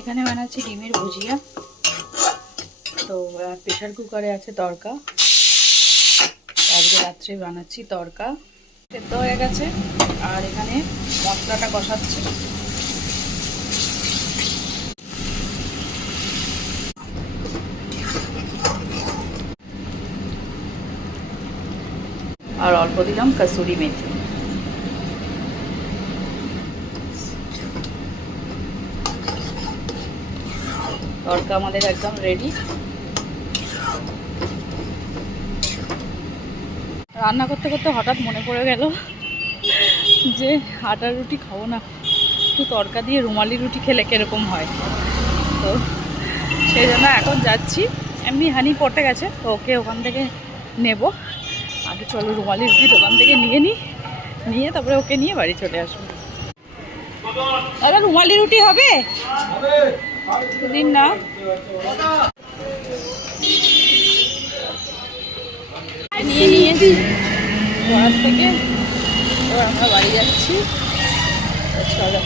এখানে বানাচ্ছি ডিমের ভুজিয়া। তো প্রেশার কুকারে আছে তড়কা, আজকে রাত্রে বানাচ্ছি তড়কা। সেদ্ধ হয়ে গেছে আর এখানে মশলাটা কষাচ্ছি। আর অল্প দিলাম কসুরি মেথি। তড়কা আমাদের একদম রেডি। রান্না করতে করতে হঠাৎ মনে পড়ে গেল যে আটার রুটি খাবো না, একটু তড়কা দিয়ে রুমালি রুটি খেলে কীরকম হয়। তো সেই জন্য এখন যাচ্ছি, এমনি হানি পড়তে গেছে তো ওকে ওখান থেকে নেব। আগে চলো রুমালি রুটি দোকান থেকে নিয়ে তারপরে ওকে নিয়ে বাড়ি চলে আসবো। দাদা রুমালি রুটি হবে দিন না? নিয়ে নিয়েছি ঘর থেকে, এবার আমরা বাড়ি যাচ্ছি। চলো।